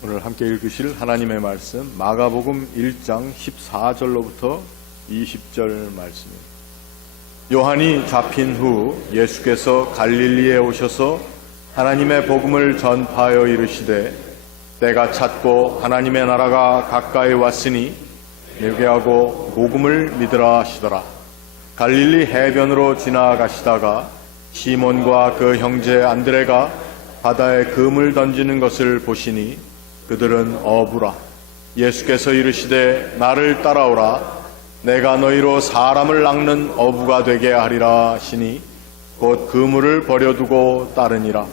오늘 함께 읽으실 하나님의 말씀 마가복음 1장 14절로부터 20절 말씀입니다. 요한이 잡힌 후 예수께서 갈릴리에 오셔서 하나님의 복음을 전파하여 이르시되 때가 찼고 하나님의 나라가 가까이 왔으니 회개하고 복음을 믿으라 하시더라. 갈릴리 해변으로 지나가시다가 시몬과 그 형제 안드레가 바다에 금을 던지는 것을 보시니 그들은 어부라. 예수께서 이르시되 나를 따라오라. 내가 너희로 사람을 낚는 어부가 되게 하리라 하시니 곧 그물을 버려두고 따르니라.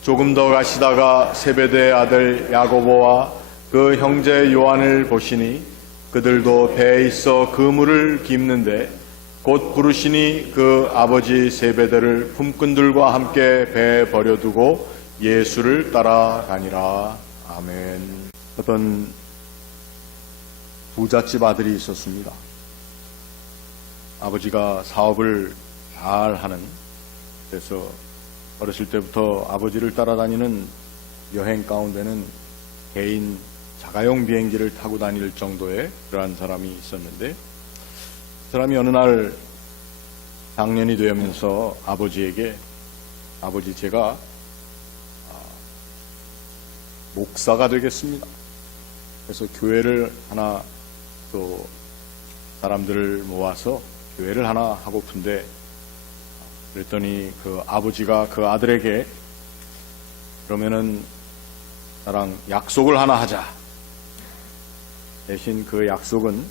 조금 더 가시다가 세베대의 아들 야고보와 그 형제 요한을 보시니 그들도 배에 있어 그물을 깁는데 곧 부르시니 그 아버지 세베대를 품꾼들과 함께 배에 버려두고 예수를 따라가니라. 아멘. 어떤 부잣집 아들이 있었습니다. 아버지가 사업을 잘하는, 그래서 어렸을 때부터 아버지를 따라다니는 여행 가운데는 개인 자가용 비행기를 타고 다닐 정도의 그러한 사람이 있었는데, 그 사람이 어느 날 장년이 되면서 아버지에게 아버지 제가 목사가 되겠습니다. 그래서 교회를 하나, 또 사람들을 모아서 교회를 하나 하고픈데, 그랬더니 그 아버지가 그 아들에게 그러면은 나랑 약속을 하나 하자. 대신 그 약속은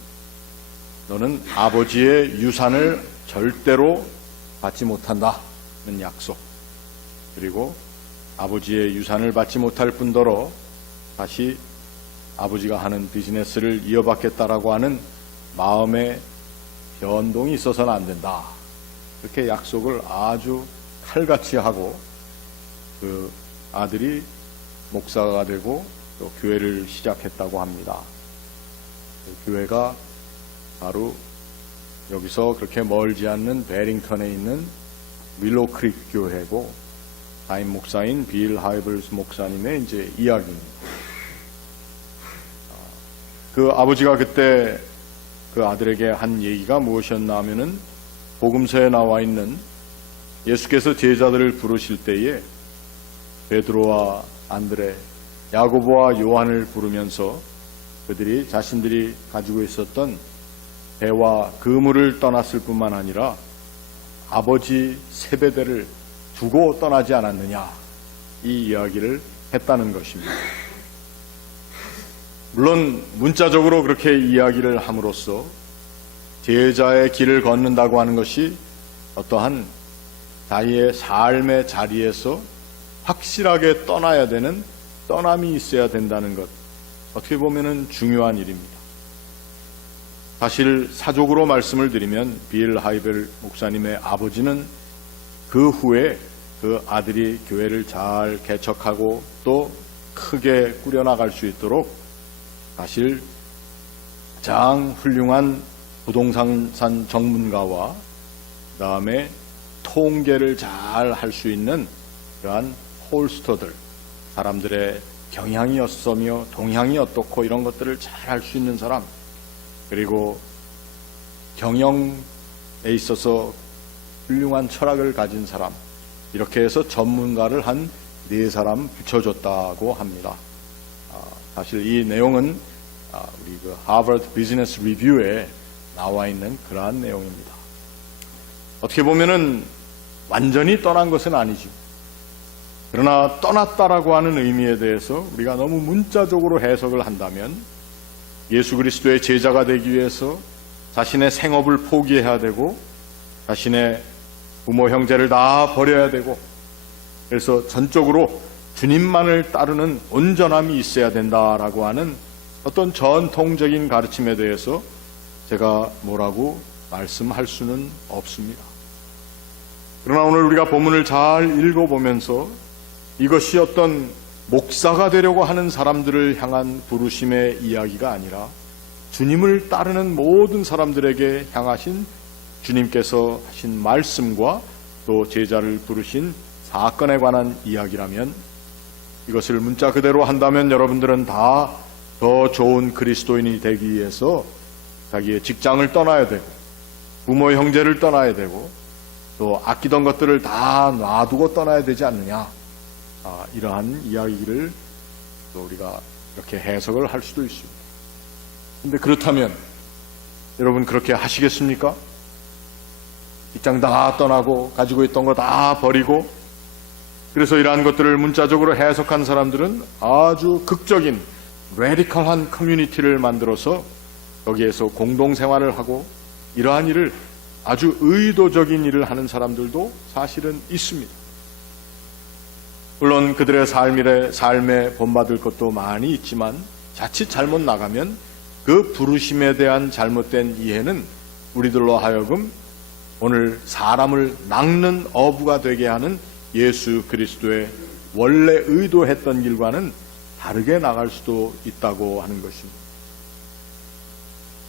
너는 아버지의 유산을 절대로 받지 못한다는 약속, 그리고 아버지의 유산을 받지 못할 뿐더러 다시 아버지가 하는 비즈니스를 이어받겠다라고 하는 마음의 변동이 있어서는 안 된다. 그렇게 약속을 아주 칼같이 하고 그 아들이 목사가 되고 또 교회를 시작했다고 합니다. 그 교회가 바로 여기서 그렇게 멀지 않는 베링턴에 있는 윌로우 크릭 교회고, 담임 목사인 빌 하이블스 목사님의 이제 이야기입니다. 그 아버지가 그때 그 아들에게 한 얘기가 무엇이었나 하면은 복음서에 나와 있는 예수께서 제자들을 부르실 때에 베드로와 안드레, 야고보와 요한을 부르면서 그들이 자신들이 가지고 있었던 배와 그물을 떠났을 뿐만 아니라 아버지 세베대를 두고 떠나지 않았느냐, 이 이야기를 했다는 것입니다. 물론 문자적으로 그렇게 이야기를 함으로써 제자의 길을 걷는다고 하는 것이 어떠한 자기의 삶의 자리에서 확실하게 떠나야 되는 떠남이 있어야 된다는 것, 어떻게 보면 중요한 일입니다. 사실 사족으로 말씀을 드리면 빌 하이벨 목사님의 아버지는 그 후에 그 아들이 교회를 잘 개척하고 또 크게 꾸려나갈 수 있도록 사실 가장 훌륭한 부동산 전문가와 그 다음에 통계를 잘 할 수 있는 그러한 홀스터들, 사람들의 경향이 어떠며 동향이 어떻고 이런 것들을 잘 할 수 있는 사람, 그리고 경영에 있어서 훌륭한 철학을 가진 사람, 이렇게 해서 전문가를 한 4사람 붙여줬다고 합니다. 사실 이 내용은 우리 그 하버드 비즈니스 리뷰에 나와 있는 그러한 내용입니다. 어떻게 보면은 완전히 떠난 것은 아니죠. 그러나 떠났다라고 하는 의미에 대해서 우리가 너무 문자적으로 해석을 한다면 예수 그리스도의 제자가 되기 위해서 자신의 생업을 포기해야 되고 자신의 부모 형제를 다 버려야 되고, 그래서 전적으로 주님만을 따르는 온전함이 있어야 된다라고 하는 어떤 전통적인 가르침에 대해서 제가 뭐라고 말씀할 수는 없습니다. 그러나 오늘 우리가 본문을 잘 읽어보면서 이것이 어떤 목사가 되려고 하는 사람들을 향한 부르심의 이야기가 아니라 주님을 따르는 모든 사람들에게 향하신 주님께서 하신 말씀과 또 제자를 부르신 사건에 관한 이야기라면 이것을 문자 그대로 한다면 여러분들은 다 더 좋은 그리스도인이 되기 위해서 자기의 직장을 떠나야 되고 부모 형제를 떠나야 되고 또 아끼던 것들을 다 놔두고 떠나야 되지 않느냐. 이러한 이야기를 또 우리가 이렇게 해석을 할 수도 있습니다. 근데 그렇다면 여러분 그렇게 하시겠습니까? 직장 다 떠나고 가지고 있던 거 다 버리고, 그래서 이러한 것들을 문자적으로 해석한 사람들은 아주 극적인 레디컬한 커뮤니티를 만들어서 거기에서 공동생활을 하고 이러한 일을 아주 의도적인 일을 하는 사람들도 사실은 있습니다. 물론 그들의 삶에 본받을 것도 많이 있지만 자칫 잘못 나가면 그 부르심에 대한 잘못된 이해는 우리들로 하여금 오늘 사람을 낚는 어부가 되게 하는 예수 그리스도의 원래 의도했던 일과는 다르게 나갈 수도 있다고 하는 것입니다.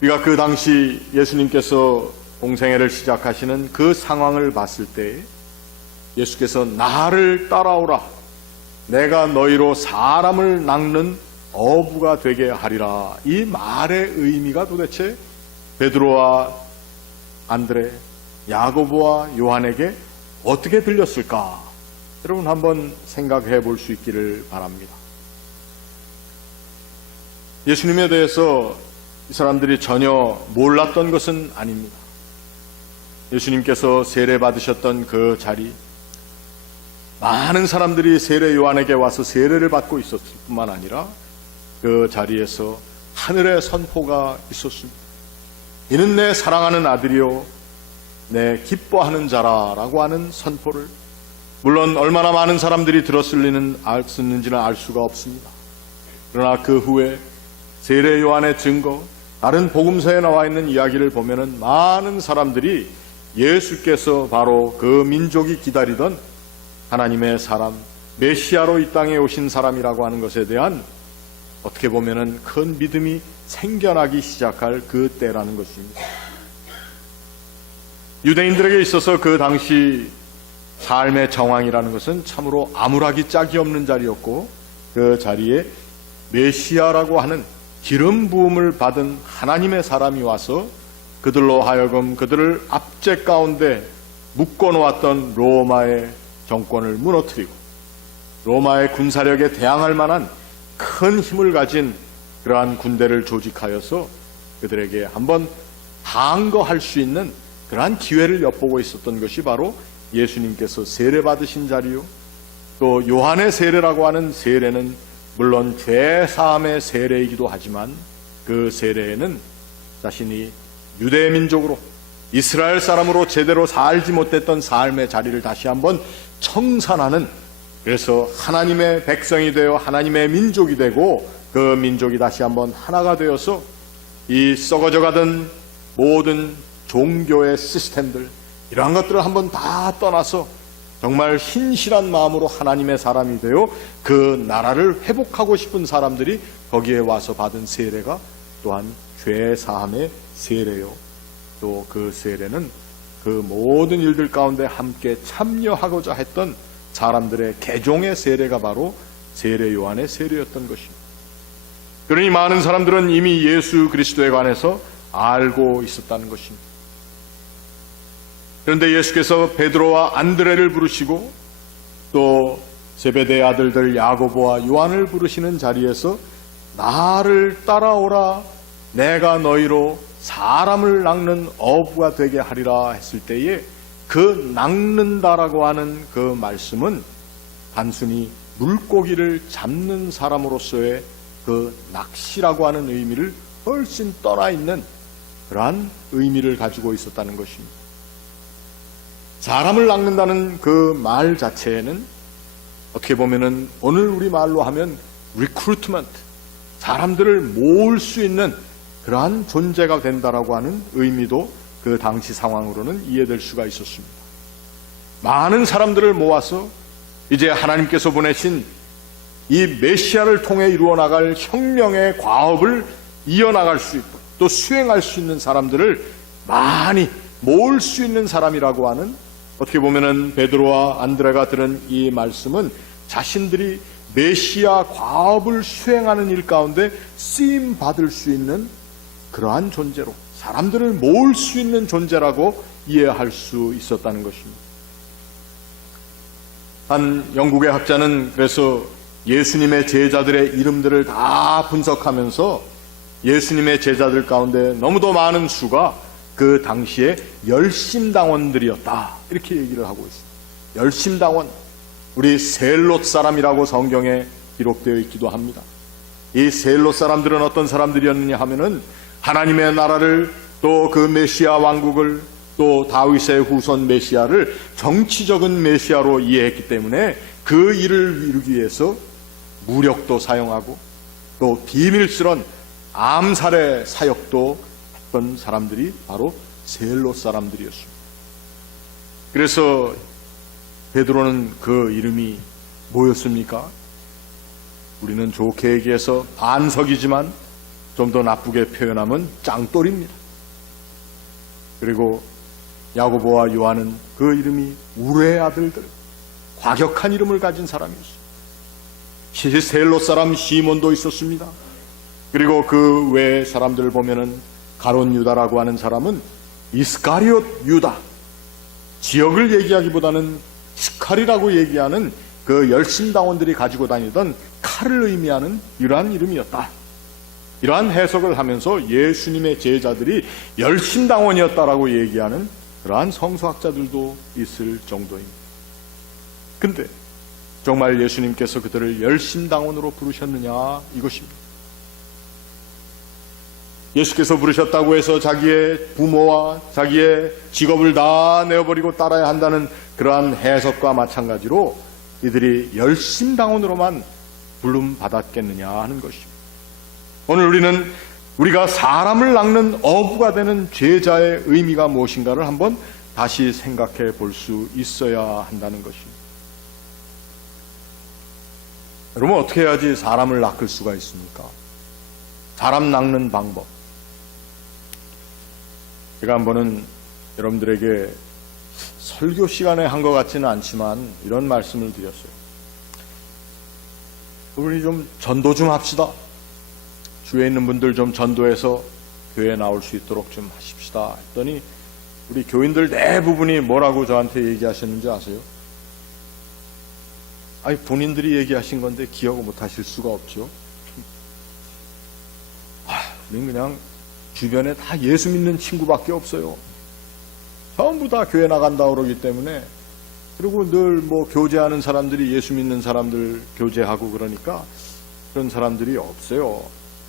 우리가 그 당시 예수님께서 공생애를 시작하시는 그 상황을 봤을 때 예수께서 나를 따라오라, 내가 너희로 사람을 낚는 어부가 되게 하리라, 이 말의 의미가 도대체 베드로와 안드레, 야고보와 요한에게 어떻게 들렸을까? 여러분 한번 생각해 볼 수 있기를 바랍니다. 예수님에 대해서 이 사람들이 전혀 몰랐던 것은 아닙니다. 예수님께서 세례 받으셨던 그 자리, 많은 사람들이 세례 요한에게 와서 세례를 받고 있었을 뿐만 아니라 그 자리에서 하늘의 선포가 있었습니다. 이는 내 사랑하는 아들이요 내 기뻐하는 자라라고 하는 선포를, 물론 얼마나 많은 사람들이 들었을지는 알 수가 없습니다. 그러나 그 후에 세례 요한의 증거, 다른 복음서에 나와 있는 이야기를 보면은 많은 사람들이 예수께서 바로 그 민족이 기다리던 하나님의 사람, 메시아로 이 땅에 오신 사람이라고 하는 것에 대한 어떻게 보면은 큰 믿음이 생겨나기 시작할 그 때라는 것입니다. 유대인들에게 있어서 그 당시 삶의 정황이라는 것은 참으로 암울하기 짝이 없는 자리였고, 그 자리에 메시아라고 하는 기름 부음을 받은 하나님의 사람이 와서 그들로 하여금 그들을 압제 가운데 묶어놓았던 로마의 정권을 무너뜨리고 로마의 군사력에 대항할 만한 큰 힘을 가진 그러한 군대를 조직하여서 그들에게 한번 항거할 수 있는 그러한 기회를 엿보고 있었던 것이 바로 예수님께서 세례 받으신 자리요, 또 요한의 세례라고 하는 세례는 물론 죄사함의 세례이기도 하지만 그 세례에는 자신이 유대 민족으로 이스라엘 사람으로 제대로 살지 못했던 삶의 자리를 다시 한번 청산하는, 그래서 하나님의 백성이 되어 하나님의 민족이 되고 그 민족이 다시 한번 하나가 되어서 이 썩어져가던 모든 종교의 시스템들, 이러한 것들을 한번 다 떠나서 정말 신실한 마음으로 하나님의 사람이 되어 그 나라를 회복하고 싶은 사람들이 거기에 와서 받은 세례가 또한 죄사함의 세례요, 또 그 세례는 그 모든 일들 가운데 함께 참여하고자 했던 사람들의 개종의 세례가 바로 세례 요한의 세례였던 것입니다. 그러니 많은 사람들은 이미 예수 그리스도에 관해서 알고 있었다는 것입니다. 그런데 예수께서 베드로와 안드레를 부르시고 또 제베데의 아들들 야고보와 요한을 부르시는 자리에서 나를 따라오라, 내가 너희로 사람을 낚는 어부가 되게 하리라 했을 때에 그 낚는다라고 하는 그 말씀은 단순히 물고기를 잡는 사람으로서의 그 낚시라고 하는 의미를 훨씬 떠나 있는 그러한 의미를 가지고 있었다는 것입니다. 사람을 낚는다는 그 말 자체에는 어떻게 보면은 오늘 우리 말로 하면 리크루트먼트, 사람들을 모을 수 있는 그러한 존재가 된다라고 하는 의미도 그 당시 상황으로는 이해될 수가 있었습니다. 많은 사람들을 모아서 이제 하나님께서 보내신 이 메시아를 통해 이루어 나갈 혁명의 과업을 이어나갈 수 있고 또 수행할 수 있는 사람들을 많이 모을 수 있는 사람이라고 하는, 어떻게 보면은 베드로와 안드레가 들은 이 말씀은 자신들이 메시아 과업을 수행하는 일 가운데 쓰임 받을 수 있는 그러한 존재로, 사람들을 모을 수 있는 존재라고 이해할 수 있었다는 것입니다. 한 영국의 학자는 그래서 예수님의 제자들의 이름들을 다 분석하면서 예수님의 제자들 가운데 너무도 많은 수가 그 당시에 열심당원들이었다, 이렇게 얘기를 하고 있습니다. 열심당원, 우리 셀롯 사람이라고 성경에 기록되어 있기도 합니다. 이 셀롯 사람들은 어떤 사람들이었느냐 하면은 하나님의 나라를, 또 그 메시아 왕국을, 또 다윗의 후손 메시아를 정치적인 메시아로 이해했기 때문에 그 일을 이루기 위해서 무력도 사용하고 또 비밀스런 암살의 사역도 했던 사람들이 바로 셀롯 사람들이었습니다. 그래서 베드로는 그 이름이 뭐였습니까? 우리는 좋게 얘기해서 반석이지만 좀 더 나쁘게 표현하면 짱돌입니다. 그리고 야고보와 요한은 그 이름이 우레의 아들들, 과격한 이름을 가진 사람이었습니다. 셀롯 사람 시몬도 있었습니다. 그리고 그 외의 사람들을 보면은 가롯 유다라고 하는 사람은 이스카리옷 유다, 지역을 얘기하기보다는 스칼이라고 얘기하는 그 열심당원들이 가지고 다니던 칼을 의미하는 이러한 이름이었다. 이러한 해석을 하면서 예수님의 제자들이 열심당원이었다라고 얘기하는 그러한 성서학자들도 있을 정도입니다. 근데 정말 예수님께서 그들을 열심당원으로 부르셨느냐, 이것입니다. 예수께서 부르셨다고 해서 자기의 부모와 자기의 직업을 다 내어버리고 따라야 한다는 그러한 해석과 마찬가지로 이들이 열심당원으로만 부름받았겠느냐 하는 것입니다. 오늘 우리는 우리가 사람을 낚는 어부가 되는 제자의 의미가 무엇인가를 한번 다시 생각해 볼 수 있어야 한다는 것입니다. 여러분, 어떻게 해야지 사람을 낚을 수가 있습니까? 사람 낚는 방법. 제가 한 번은 여러분들에게 설교 시간에 한 것 같지는 않지만 이런 말씀을 드렸어요. 우리 좀 전도 좀 합시다. 주위에 있는 분들 좀 전도해서 교회에 나올 수 있도록 좀 하십시다 했더니 우리 교인들 대부분이 뭐라고 저한테 얘기하셨는지 아세요? 아니, 본인들이 얘기하신 건데 기억을 못 하실 수가 없죠. 우리는 그냥 주변에 다 예수 믿는 친구밖에 없어요. 전부 다 교회 나간다 그러기 때문에, 그리고 늘 뭐 교제하는 사람들이 예수 믿는 사람들 교제하고 그러니까 그런 사람들이 없어요.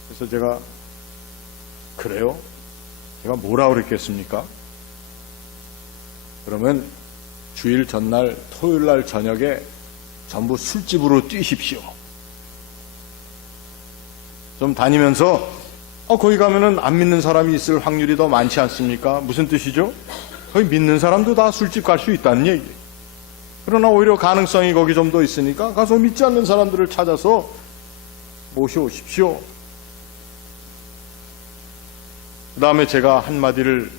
그래서 제가, 그래요? 제가 뭐라 그랬겠습니까? 그러면 주일 전날 토요일 날 저녁에 전부 술집으로 뛰십시오. 좀 다니면서 거기 가면은 안 믿는 사람이 있을 확률이 더 많지 않습니까? 무슨 뜻이죠? 거기 믿는 사람도 다 술집 갈 수 있다는 얘기. 그러나 오히려 가능성이 거기 좀 더 있으니까 가서 믿지 않는 사람들을 찾아서 모셔오십시오. 그 다음에 제가 한마디를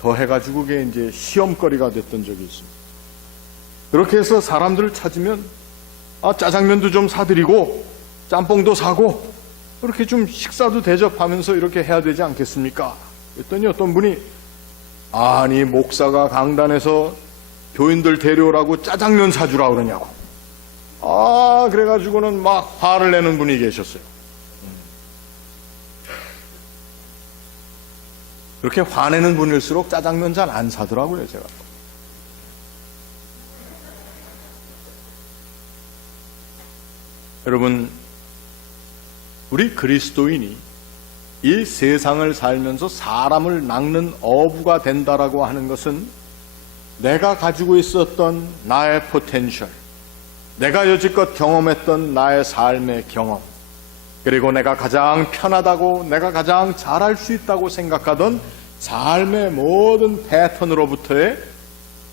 더 해가지고 그게 이제 시험거리가 됐던 적이 있습니다. 그렇게 해서 사람들을 찾으면 짜장면도 좀 사드리고 짬뽕도 사고 그렇게 좀 식사도 대접하면서 이렇게 해야 되지 않겠습니까? 그랬더니 어떤 분이, 아니 목사가 강단에서 교인들 데려오라고 짜장면 사주라 그러냐고. 그래가지고는 막 화를 내는 분이 계셨어요. 그렇게 화내는 분일수록 짜장면 잘 안 사더라고요, 제가. 여러분, 우리 그리스도인이 이 세상을 살면서 사람을 낚는 어부가 된다라고 하는 것은 내가 가지고 있었던 나의 포텐셜, 내가 여지껏 경험했던 나의 삶의 경험, 그리고 내가 가장 편하다고, 내가 가장 잘할 수 있다고 생각하던 삶의 모든 패턴으로부터의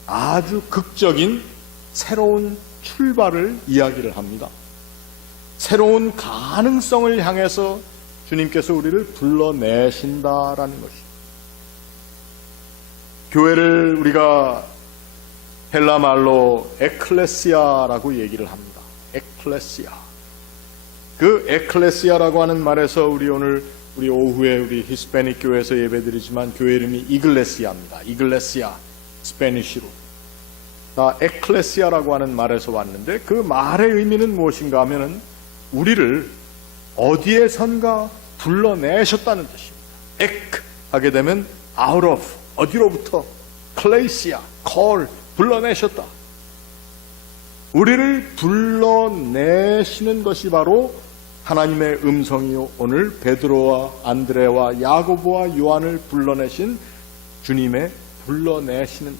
아주 극적인 새로운 출발을 이야기를 합니다. 새로운 가능성을 향해서 주님께서 우리를 불러내신다라는 것입니다. 교회를 우리가 헬라 말로 에클레시아라고 얘기를 합니다. 에클레시아. 그 에클레시아라고 하는 말에서 우리 오후에 우리 히스패닉 교회에서 예배드리지만 교회 이름이 이글레시아입니다. 이글레시아, 스페니쉬로. 에클레시아라고 하는 말에서 왔는데 그 말의 의미는 무엇인가 하면은 우리를 어디에선가 불러내셨다는 뜻입니다. 에크 하게 되면 out of, 어디로부터, 클레시아, call, 불러내셨다. 우리를 불러내시는 것이 바로 하나님의 음성이요, 오늘 베드로와 안드레와 야고보와 요한을 불러내신 주님의 불러내시는,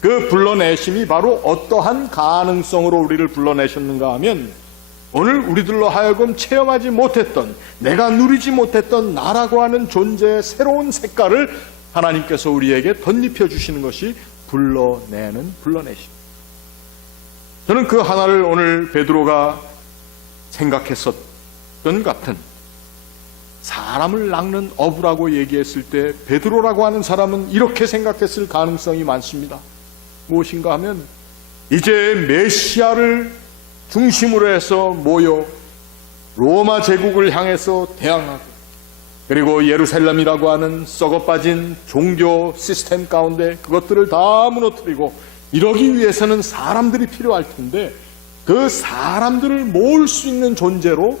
그 불러내심이 바로 어떠한 가능성으로 우리를 불러내셨는가 하면 오늘 우리들로 하여금 체험하지 못했던, 내가 누리지 못했던 나라고 하는 존재의 새로운 색깔을 하나님께서 우리에게 덧입혀 주시는 것이 불러내심. 저는 그 하나를 오늘 베드로가 생각했었던 같은, 사람을 낚는 어부라고 얘기했을 때 베드로라고 하는 사람은 이렇게 생각했을 가능성이 많습니다. 무엇인가 하면 이제 메시아를 중심으로 해서 모여 로마 제국을 향해서 대항하고, 그리고 예루살렘이라고 하는 썩어빠진 종교 시스템 가운데 그것들을 다 무너뜨리고 이러기 위해서는 사람들이 필요할 텐데 그 사람들을 모을 수 있는 존재로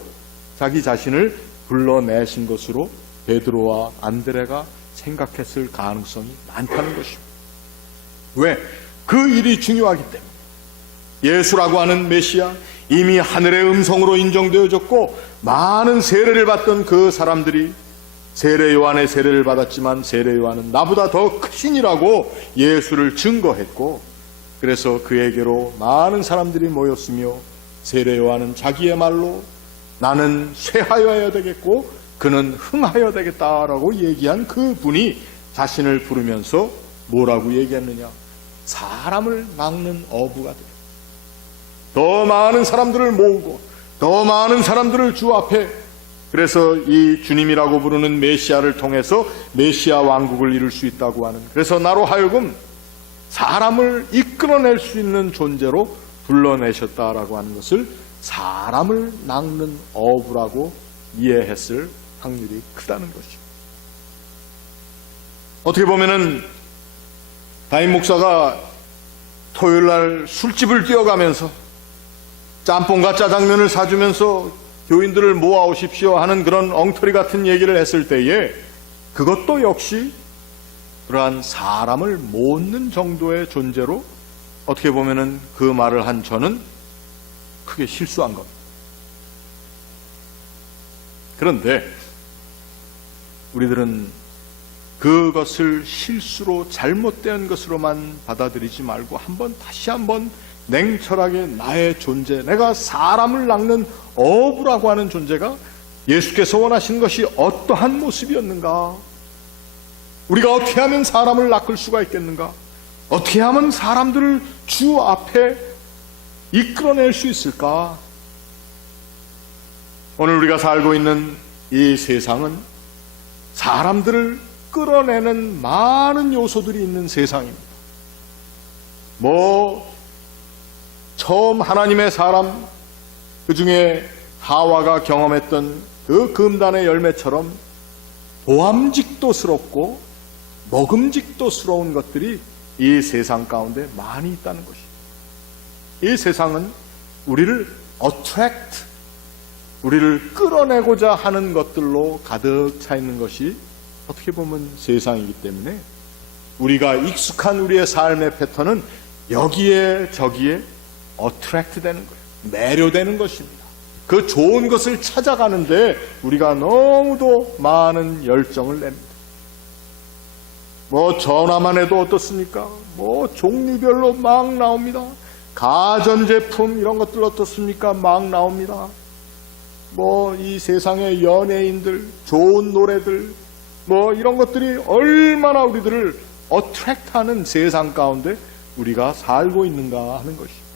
자기 자신을 불러내신 것으로 베드로와 안드레가 생각했을 가능성이 많다는 것입니다. 왜? 그 일이 중요하기 때문에. 예수라고 하는 메시아, 이미 하늘의 음성으로 인정되어졌고 많은 세례를 받던 그 사람들이 세례 요한의 세례를 받았지만 세례 요한은 나보다 더 크신이라고 예수를 증거했고, 그래서 그에게로 많은 사람들이 모였으며 세례 요한은 자기의 말로 나는 쇠하여야 되겠고 그는 흥하여야 되겠다라고 얘기한 그 분이 자신을 부르면서 뭐라고 얘기했느냐? 사람을 낚는 어부가 돼. 더 많은 사람들을 모으고 더 많은 사람들을 주 앞에, 그래서 이 주님이라고 부르는 메시아를 통해서 메시아 왕국을 이룰 수 있다고 하는, 그래서 나로 하여금 사람을 이끌어낼 수 있는 존재로 불러내셨다라고 하는 것을 사람을 낚는 어부라고 이해했을 확률이 크다는 것이죠. 어떻게 보면은 담임 목사가 토요일날 술집을 뛰어가면서 짬뽕과 짜장면을 사주면서 교인들을 모아오십시오 하는 그런 엉터리 같은 얘기를 했을 때에 그것도 역시 그러한 사람을 모으는 정도의 존재로 어떻게 보면은 그 말을 한 저는 크게 실수한 겁니다. 그런데 우리들은 그것을 실수로 잘못된 것으로만 받아들이지 말고 다시 한번 냉철하게 나의 존재, 내가 사람을 낚는 어부라고 하는 존재가 예수께서 원하시는 것이 어떠한 모습이었는가? 우리가 어떻게 하면 사람을 낚을 수가 있겠는가? 어떻게 하면 사람들을 주 앞에 이끌어낼 수 있을까? 오늘 우리가 살고 있는 이 세상은 사람들을 끌어내는 많은 요소들이 있는 세상입니다. 처음 하나님의 사람, 그 중에 하와가 경험했던 그 금단의 열매처럼 보암직도스럽고 먹음직도스러운 것들이 이 세상 가운데 많이 있다는 것입니다. 이 세상은 우리를 attract, 우리를 끌어내고자 하는 것들로 가득 차 있는 것이 어떻게 보면 세상이기 때문에 우리가 익숙한 우리의 삶의 패턴은 여기에 저기에 attract 되는 거예요. 매료되는 것입니다. 그 좋은 것을 찾아가는데 우리가 너무도 많은 열정을 냅니다. 전화만 해도 어떻습니까? 종류별로 막 나옵니다. 가전제품 이런 것들 어떻습니까? 막 나옵니다. 이 세상의 연예인들, 좋은 노래들, 이런 것들이 얼마나 우리들을 어트랙트하는 세상 가운데 우리가 살고 있는가 하는 것입니다.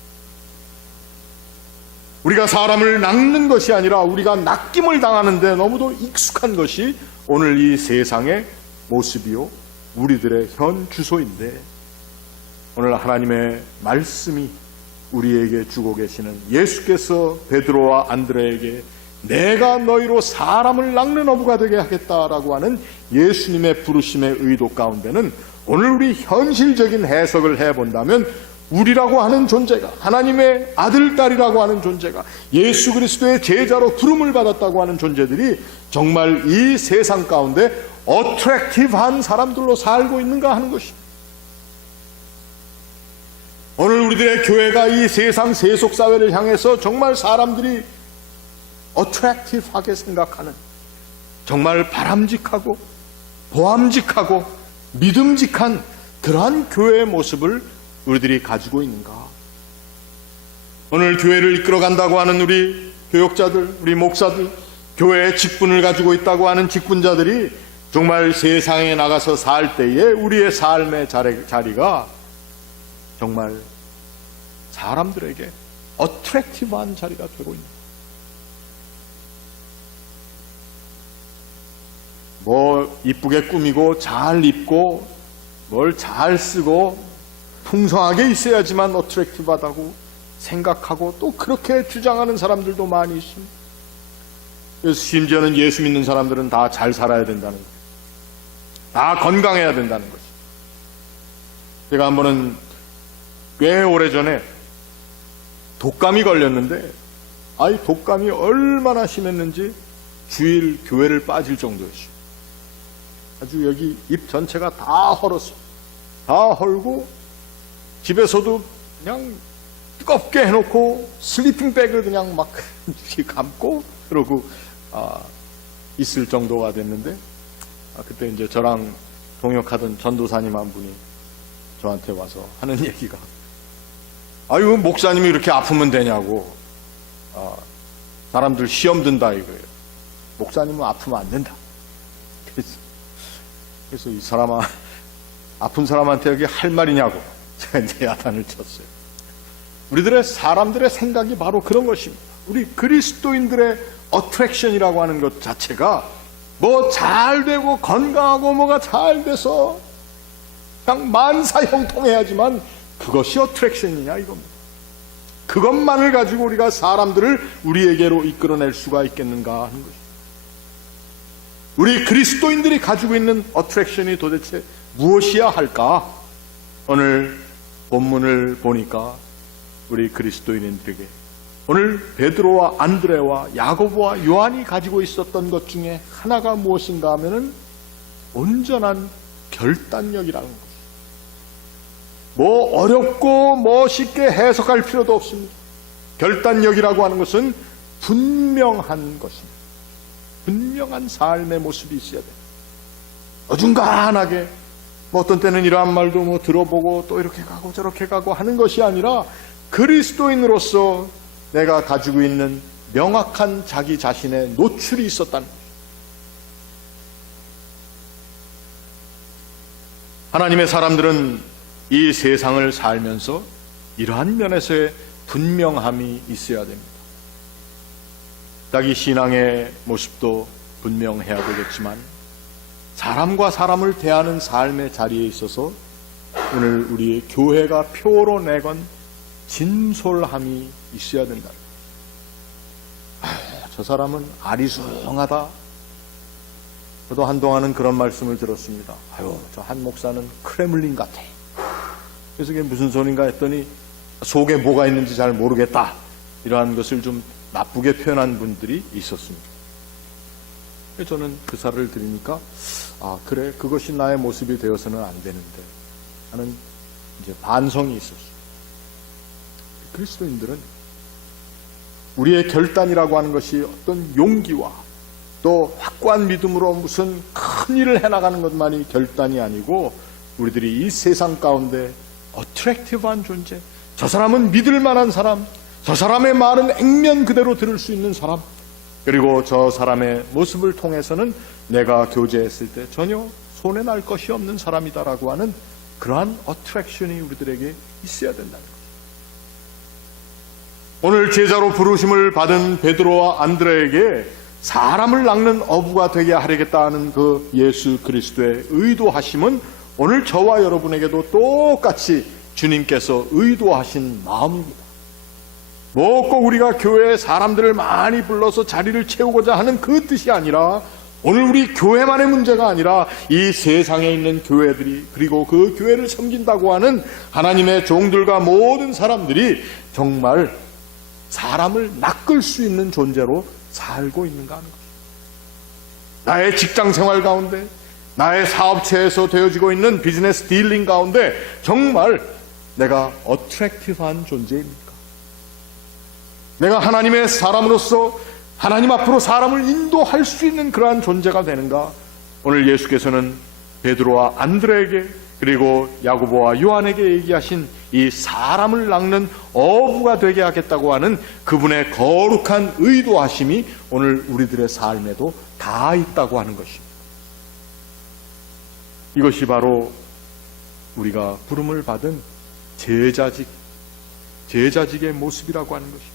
우리가 사람을 낚는 것이 아니라 우리가 낚임을 당하는데 너무도 익숙한 것이 오늘 이 세상의 모습이요, 우리들의 현 주소인데, 오늘 하나님의 말씀이 우리에게 주고 계시는, 예수께서 베드로와 안드레에게 내가 너희로 사람을 낚는 어부가 되게 하겠다라고 하는 예수님의 부르심의 의도 가운데는 오늘 우리 현실적인 해석을 해본다면 우리라고 하는 존재가, 하나님의 아들, 딸이라고 하는 존재가, 예수 그리스도의 제자로 부름을 받았다고 하는 존재들이 정말 이 세상 가운데 어트랙티브한 사람들로 살고 있는가 하는 것입니다. 오늘 우리들의 교회가 이 세상 세속사회를 향해서 정말 사람들이 어트랙티브하게 생각하는, 정말 바람직하고 보암직하고 믿음직한 그러한 교회의 모습을 우리들이 가지고 있는가? 오늘 교회를 이끌어간다고 하는 우리 교역자들, 우리 목사들, 교회의 직분을 가지고 있다고 하는 직분자들이 정말 세상에 나가서 살 때에 우리의 삶의 자리가 정말 사람들에게 어트랙티브한 자리가 되고 있는, 뭐 이쁘게 꾸미고 잘 입고 뭘 잘 쓰고 풍성하게 있어야지만 어트랙티브하다고 생각하고 또 그렇게 주장하는 사람들도 많이 있습니다. 그래서 심지어는 예수 믿는 사람들은 다 잘 살아야 된다는 거예요. 다 건강해야 된다는 거죠. 제가 한 번은 꽤 오래전에 독감이 걸렸는데 독감이 얼마나 심했는지 주일 교회를 빠질 정도였어요. 아주 여기 입 전체가 다 헐었어요. 다 헐고 집에서도 그냥 뜨겁게 해놓고 슬리핑백을 그냥 막 감고 그러고 있을 정도가 됐는데, 그때 이제 저랑 동역하던 전도사님 한 분이 저한테 와서 하는 얘기가, 아유 목사님이 이렇게 아프면 되냐고, 사람들 시험 든다 이거예요. 목사님은 아프면 안 된다. 그래서 이 사람아, 아픈 사람한테 여기 할 말이냐고 제가 이제 야단을 쳤어요. 우리들의 사람들의 생각이 바로 그런 것입니다. 우리 그리스도인들의 어트랙션이라고 하는 것 자체가 뭐 잘 되고 건강하고 뭐가 잘 돼서 그냥 만사형통해야지만 그것이 어트랙션이냐 이겁니다. 그것만을 가지고 우리가 사람들을 우리에게로 이끌어낼 수가 있겠는가 하는 것입니다. 우리 그리스도인들이 가지고 있는 어트랙션이 도대체 무엇이야 할까? 오늘 본문을 보니까 우리 그리스도인들에게 오늘 베드로와 안드레와 야고보와 요한이 가지고 있었던 것 중에 하나가 무엇인가 하면은 온전한 결단력이라는 것입니다. 뭐 어렵고 뭐 쉽게 해석할 필요도 없습니다. 결단력이라고 하는 것은 분명한 것입니다. 분명한 삶의 모습이 있어야 돼요. 어중간하게 뭐 어떤 때는 이러한 말도 뭐 들어보고 또 이렇게 가고 저렇게 가고 하는 것이 아니라 그리스도인으로서 내가 가지고 있는 명확한 자기 자신의 노출이 있었다는 것입니다. 하나님의 사람들은 이 세상을 살면서 이러한 면에서의 분명함이 있어야 됩니다. 자기 신앙의 모습도 분명해야 되겠지만 사람과 사람을 대하는 삶의 자리에 있어서 오늘 우리의 교회가 표로 내건 진솔함이 있어야 된다. 저 사람은 아리숭하다. 저도 한동안은 그런 말씀을 들었습니다. 저 한 목사는 크레물린 같아. 그래서 그게 무슨 소린가 했더니 속에 뭐가 있는지 잘 모르겠다. 이러한 것을 좀 나쁘게 표현한 분들이 있었습니다. 저는 그 사를 들으니까 그래, 그것이 나의 모습이 되어서는 안 되는데 하는 이제 반성이 있었어요. 그리스도인들은 우리의 결단이라고 하는 것이 어떤 용기와 또 확고한 믿음으로 무슨 큰 일을 해나가는 것만이 결단이 아니고 우리들이 이 세상 가운데 어트랙티브한 존재, 저 사람은 믿을 만한 사람, 저 사람의 말은 액면 그대로 들을 수 있는 사람, 그리고 저 사람의 모습을 통해서는 내가 교제했을 때 전혀 손해날 것이 없는 사람이다라고 하는 그러한 어트랙션이 우리들에게 있어야 된다는 거죠. 오늘 제자로 부르심을 받은 베드로와 안드레에게 사람을 낚는 어부가 되게 하려겠다는 그 예수 그리스도의 의도하심은 오늘 저와 여러분에게도 똑같이 주님께서 의도하신 마음입니다. 뭐 꼭 우리가 교회에 사람들을 많이 불러서 자리를 채우고자 하는 그 뜻이 아니라 오늘 우리 교회만의 문제가 아니라 이 세상에 있는 교회들이 그리고 그 교회를 섬긴다고 하는 하나님의 종들과 모든 사람들이 정말 사람을 낚을 수 있는 존재로 살고 있는가 하는 것입니다. 나의 직장 생활 가운데 나의 사업체에서 되어지고 있는 비즈니스 딜링 가운데 정말 내가 어트랙티브한 존재입니까? 내가 하나님의 사람으로서 하나님 앞으로 사람을 인도할 수 있는 그러한 존재가 되는가? 오늘 예수께서는 베드로와 안드레에게 그리고 야고보와 요한에게 얘기하신 이 사람을 낚는 어부가 되게 하겠다고 하는 그분의 거룩한 의도하심이 오늘 우리들의 삶에도 다 있다고 하는 것입니다. 이것이 바로 우리가 부름을 받은 제자직의 모습이라고 하는 것입니다.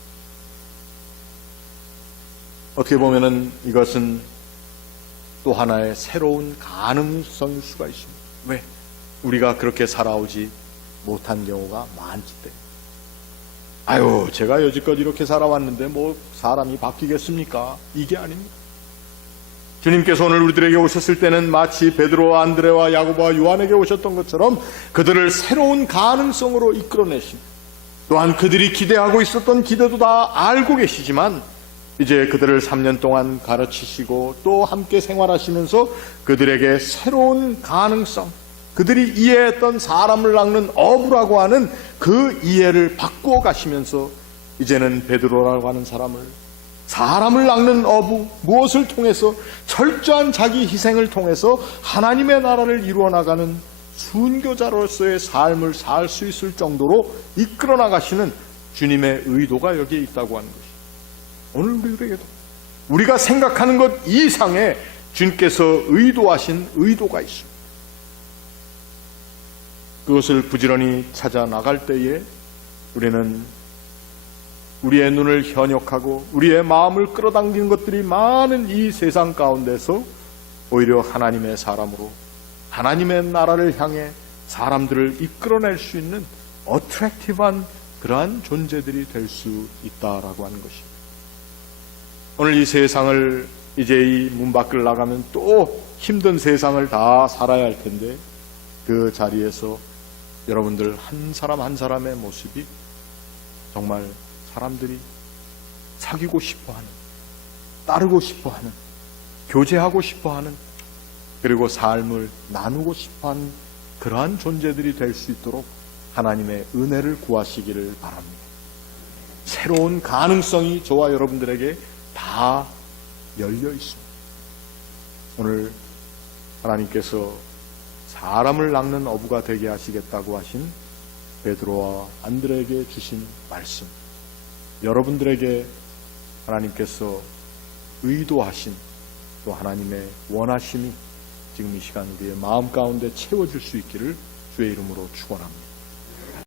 어떻게 보면은 이것은 또 하나의 새로운 가능성일 수가 있습니다. 왜? 우리가 그렇게 살아오지 못한 경우가 많기 때문에. 아유, 제가 여지껏 이렇게 살아왔는데 뭐 사람이 바뀌겠습니까? 이게 아닙니다. 주님께서 오늘 우리들에게 오셨을 때는 마치 베드로와 안드레와 야고보와 요한에게 오셨던 것처럼 그들을 새로운 가능성으로 이끌어내십니다. 또한 그들이 기대하고 있었던 기대도 다 알고 계시지만 이제 그들을 3년 동안 가르치시고 또 함께 생활하시면서 그들에게 새로운 가능성, 그들이 이해했던 사람을 낚는 어부라고 하는 그 이해를 바꾸어 가시면서 이제는 베드로라고 하는 사람을 낚는 어부, 무엇을 통해서 철저한 자기 희생을 통해서 하나님의 나라를 이루어 나가는 순교자로서의 삶을 살 수 있을 정도로 이끌어 나가시는 주님의 의도가 여기에 있다고 하는 것입니다. 오늘 우리들에게도 우리가 생각하는 것 이상의 주님께서 의도하신 의도가 있습니다. 그것을 부지런히 찾아 나갈 때에 우리는 우리의 눈을 현혹하고 우리의 마음을 끌어당기는 것들이 많은 이 세상 가운데서 오히려 하나님의 사람으로 하나님의 나라를 향해 사람들을 이끌어낼 수 있는 어트랙티브한 그러한 존재들이 될 수 있다라고 하는 것입니다. 오늘 이 세상을 이제 이 문 밖을 나가면 또 힘든 세상을 다 살아야 할 텐데 그 자리에서 여러분들 한 사람 한 사람의 모습이 정말 사람들이 사귀고 싶어하는, 따르고 싶어하는, 교제하고 싶어하는, 그리고 삶을 나누고 싶어하는 그러한 존재들이 될 수 있도록 하나님의 은혜를 구하시기를 바랍니다. 새로운 가능성이 저와 여러분들에게 다 열려 있습니다. 오늘 하나님께서 사람을 낚는 어부가 되게 하시겠다고 하신 베드로와 안드레에게 주신 말씀, 여러분들에게 하나님께서 의도하신 또 하나님의 원하심이 지금 이 시간 우리의 마음 가운데 채워질 수 있기를 주의 이름으로 축원합니다.